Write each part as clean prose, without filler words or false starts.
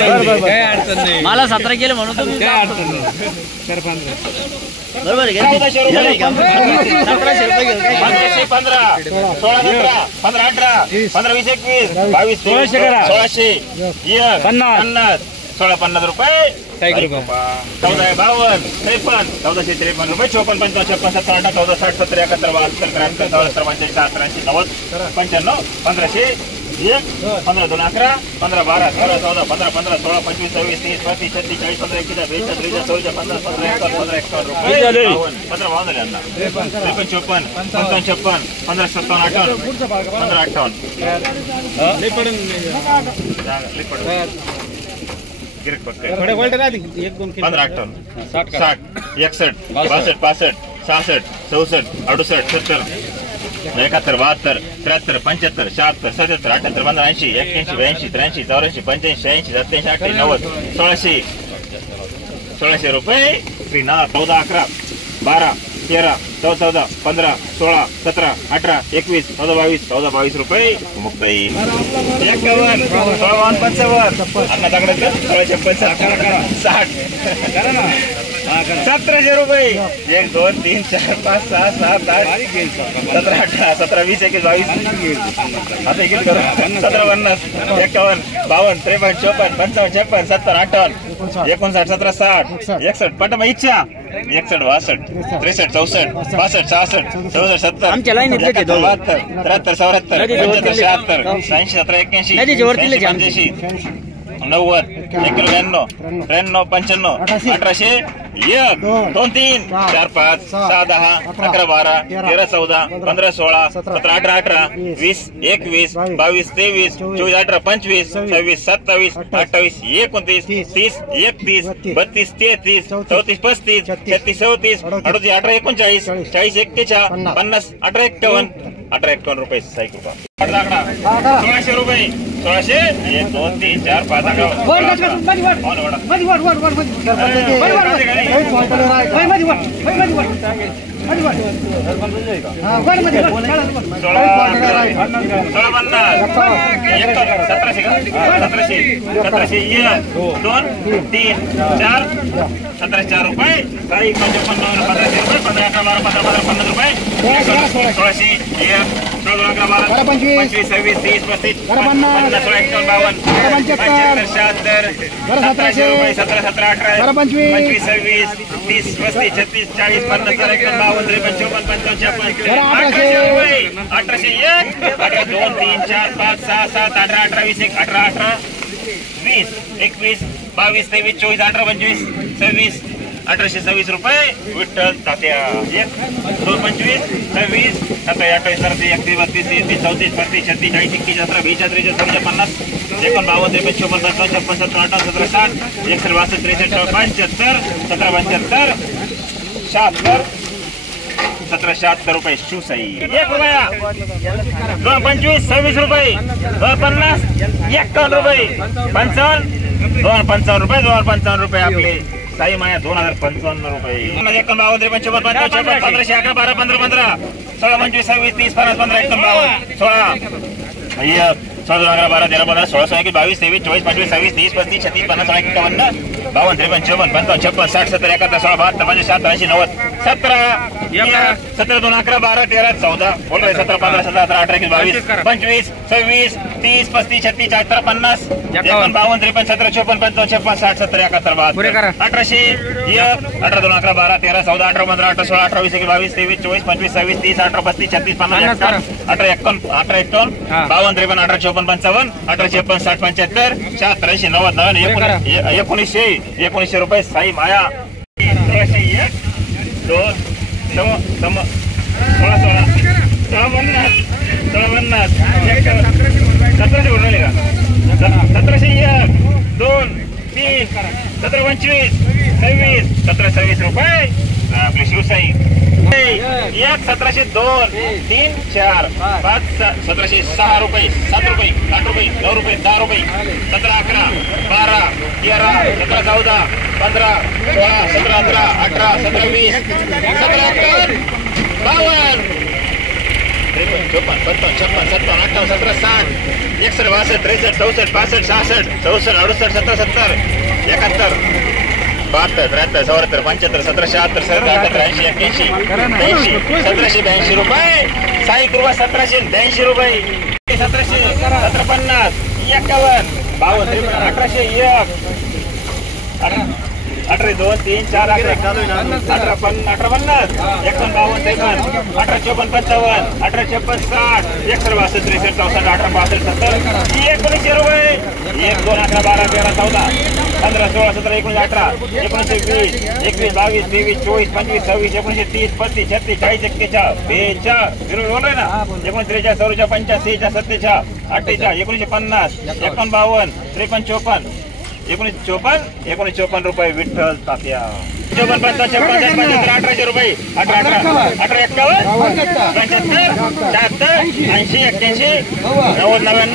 काय अडचण नाही, मला 17 केलं म्हणून तुम्ही काय अडचण नाही. बरोबर आहे. 1400 रुपये 1700 रुपये घेऊन 1500 15 16 17 15 18 15 20 21 22 1600 करा 1600 50 16 50 रुपये 14 52 53 1453 रुपये 54 55 56 57 14 60 70 71 72 73 74 75 87 90 95 1500 1 15 2 11 15 12 13 14 15 15 16 25 26 30 35 36 40 41 42 43 44 15 15 रुपये 15 52 यांना 53 54 55 56 15 57 58 गिरक पक्के थोडे बोलते ना 1 2 15 58 60 61 62 65 66 67 68 70 71 72 73 75 76 77 78 15 80 81 82 83 84 85 86 87 88 90 1600 रुपये श्रीना 14 11 12 13 14 15 16 17 18 21 22 22 रुपये मुक्ताई 51 55 अन्ना चांगलं 1700 रुपये 1 2 3 4 5 6 7 8 17 18 17 20 21 22 आता एक करू 17 50 51 52 53 54 55 56 70 58 59 17 60 61 पटमा इच्छा 61 62 63 64 65 66 67 70 आमच्या लाईन इथले 72 73 74 75 76 70 81 90 91 93 95 1800 1 2 3 4 5 6 10 11 12 13 14 15 16 17 18 20 21 22 23 24 18 25 26 27 28 29 30 31 32 33 34 35 36 37 38 39 40 41 50 18 51 रुपये 6 रुपये 1600 रुपये 1600 1 2 3 4 5 1826 रुपये विठ्ठल तात्या 1 2 25 26 27 28 31 32 33 34 35 36 40 41 17 20 30 40 50 51 52 53 54 55 56 57 58 17 60 61 62 63 75 17 75 77 17 रुपये शिवसाई 1 रुपया 2 25 26 रुपये 2 50 51 रुपये 55 2 55 रुपये 2 55 रुपये आपले साई माया 2055 रुपये 51 52 53 55 15 11 12 15 15 16 25 26 30 50 15 51 52 16 16 11 12 13 15 16 21 22 23 24 25 26 30 35 36 50 51 52 53 54 55 56 60 70 71 16 72 75 80 90 17 17 2 11 12 13 14 बोल रहे 17 15 17 18 21 22 25 26 30 35 36 74 50 51 52 53 17 54 55 56 60 70 71 72 1800 18 2 11 12 13 14 18 15 18 16 18 20 22 23 24 25 26 30 18 35 36 50 18 51 52 53 18 54 55 18 56 60 75 76 80 90 1900 रुपये साई माया 1 2 16 रुपये आपली शिवसाई 1 1702 3 4 5 1706 रुपये 7 रुपये 8 रुपये 9 रुपये 10 रुपये 17 11 12 13 17 14 15 16 17 18 17 20 17 51 52 54, 55, 56, 57, 58, 60, 61, 62, 63, 64, 65, 66, 67, 68, 70, 71, 72, 73, 74, 75, 76, 77, 80, 81, 1782 रुपये. साईक रुपये 1782 रुपये. 1750, 51, 52, 1801, 18, 2, 3, 4, 18, 18, 50, 51, 52, 18, 54, 55, 18, 56, 60, 61, 62, 63, 64, 18, 65, 70, 1900 रुपये. 1, 2, 11, 12, 13, 14, 15, 16, 17, 19, 18, 1920, 21, 22, 23, 24, 25, 26, 1930, 35, 36, 40, 41, 42, विरोध बोल रहे ना. 19, 43, 44, 45, 46, 47, 48, 1950, 51, 52, 53, 54, 1954 रुपये. विठ्ठल तात्या. 54, 55, 56, 1800 रुपये. 18, 18, 51, 75, 76, 80, 81, 90, 99,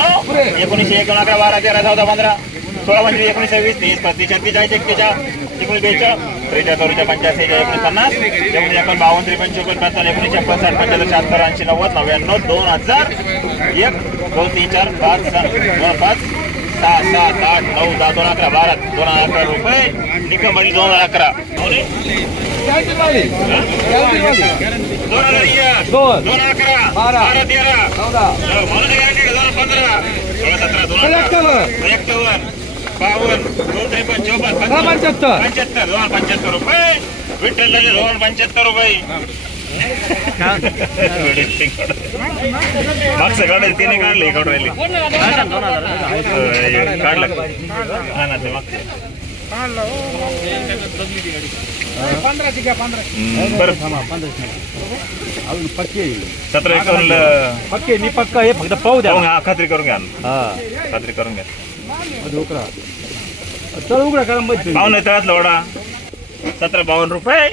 19, 11, 12, 13, 14, 15, 16, 25, 19, 20, 30, 35, 36, 40, 41, 19, 42, 43, 44, 85, 19, 50, 19, 51, 53, 54, 55, 19, 56, 75, 76, 80, 90, 99, 2000, 1, 2, 3, 4, 5, 6, 2, 5, 6, 7, 8, 9, 10, 2, 11, 12, 211 रुपये. निकमडी 2011. 2011, 12, 13, 2015, 16, 17, 2018, 51, 52, 53, 54, 75, 275 रुपये. विठ्ठल 275 रुपये. मागचं काढलं तिने काढले काढून राहिले काढलं हा ना ते मागचं बरं 17 पक्के मी पक्का हे फक्त पाहू द्या खात्री करून घ्या खात्री करून घ्या चल उघडा करा पाहू नाही तळातला वडा 1752 रुपये.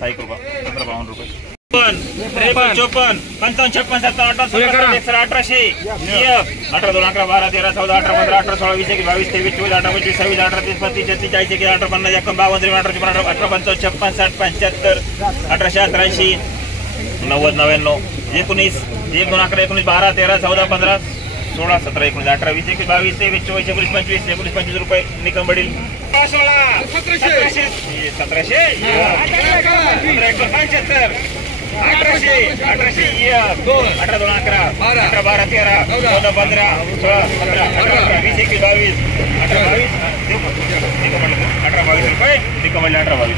साईक रुपये 1752 रुपये. 53, 54, 55, 56, 57, 18, 1800, 18, 2, 11, 12, 13, 14, 18, 15, 18, 16, 20, 21, 22, 23, 24, 18, 25, 26, 18, 30, 35, 36, 40, 18, 50, 51, 52, 18, 55, 56, 75, 18, 80, 90, 99, 19, 1, 2, 11, 19, 12, 13, 14, 15, 16, 17, 19, 18, 20, 22, 23, 24, 25, 25 रुपये. निकमबडील 16, 1700, 1700, 18, 1800, 2, 18, 2, 11, 18, 12, 13, 14, 15, 16, 17, 18, 20, 21, 22, 18, 22, 18, 22 रुपये. निकमबडील 18, 22.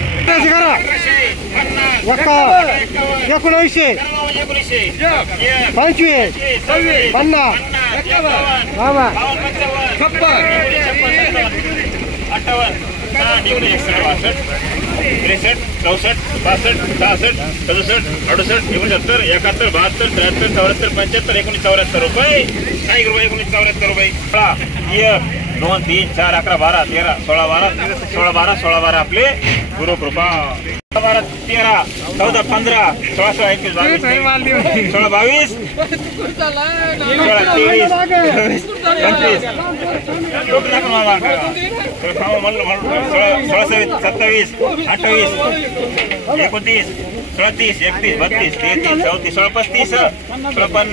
1900, 25, 26, 50, 58, 63, 64, 65, 66, 67, 68, 69, 71, 72, 73, 74, 75, 1974 रुपये. काही रुपये 1974 रुपये. 1, 2, 3, 4, 11, 12, 13, 16, 12, 16, 12 आपले गुरुकृपा. 12, 13, 14, 15, 16, 21, 22, 16, 22, 27, 28, 29, 30, 31, 32, 33, 34, 35, 50, 51,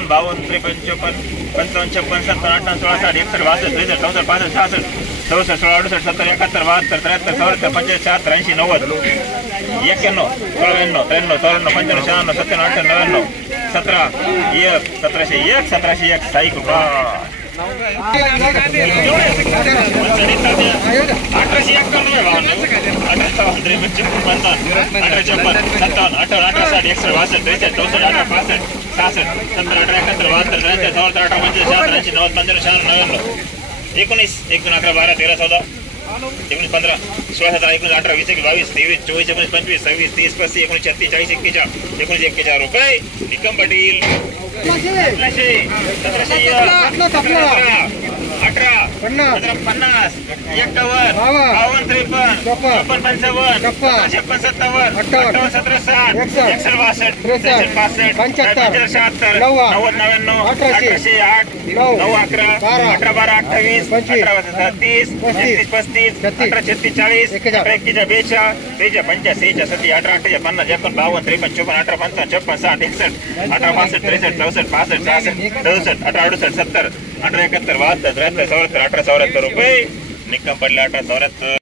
52, 53, 54, 55, 56, 57, 58, 60, 61, 62, 63, 64, 65, 66, 67, 68, 70, 71, 73, 74, 75, 76, 80, 90, 91, 92, 93, 94, 95, 96, 97, 98, 99, 17, 1701, 1701, साईक रुपया. 1851 19, 1, 2, 11, 12, 13, 14, 19, 15, 16, 17, 19, 18, 20, 22, 23, 24, 25, 26, 27, 30, 35, 39, 40, 41, 41 रुपये. निकम पाटील 1700, 1700, 18, 50 50 51 52 53 54 55 56 57 58 17 60 61 62 63 65 76 90 99 1808 9 11 18 12 28 18 30 33 35 18 36 40 18 41 42 43 45 47 18 50 51 53 54 18 55 56 60 61 18 62 63 64 65 66 67 18 68 70 18 71 72 73 74 18 74 रुपये निकम पडले 18 74